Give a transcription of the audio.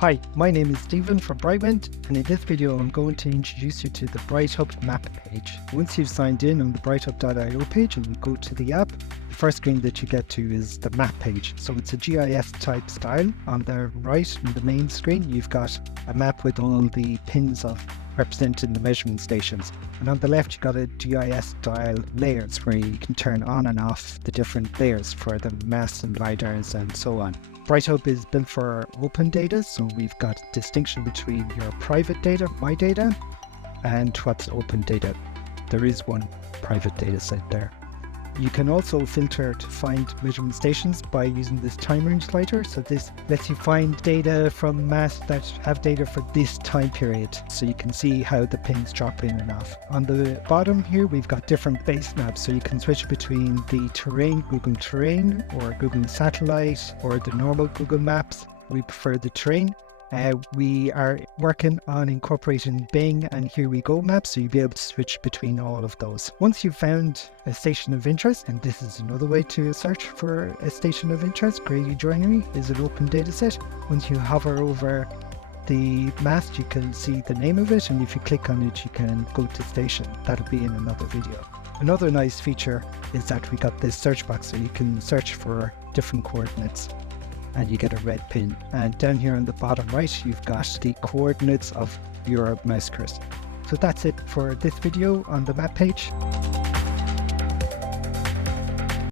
Hi, my name is Stephen from BrightWind, and in this video I'm going to introduce you to the BrightHub map page. Once you've signed in on the BrightHub.io page and you go to the app, the first screen that you get to is the map page. So it's a GIS type style. On the right, in the main screen, you've got a map with all the pins of representing the measurement stations. And on the left, you've got a GIS style layers where you can turn on and off the different layers for the mass and lidars and so on. BrightHub is built for open data, so we've got distinction between your private data, my data, and what's open data. There is one private data set there. You can also filter to find measurement stations by using this time range slider. So this lets you find data from mass that have data for this time period. So you can see how the pins drop in and off. On the bottom here, we've got different base maps. So you can switch between the terrain, Google Terrain, or Google Satellite, or the normal Google Maps. We prefer the terrain. We are working on incorporating Bing and Here We Go maps, so you'll be able to switch between all of those. Once you've found a station of interest, and this is another way to search for a station of interest, Grady Joinery is an open data set. Once you hover over the mast, you can see the name of it, and if you click on it, you can go to station. That'll be in another video. Another nice feature is that we got this search box, so you can search for different coordinates and you get a red pin. And down here on the bottom right, you've got the coordinates of your mouse cursor. So that's it for this video on the map page.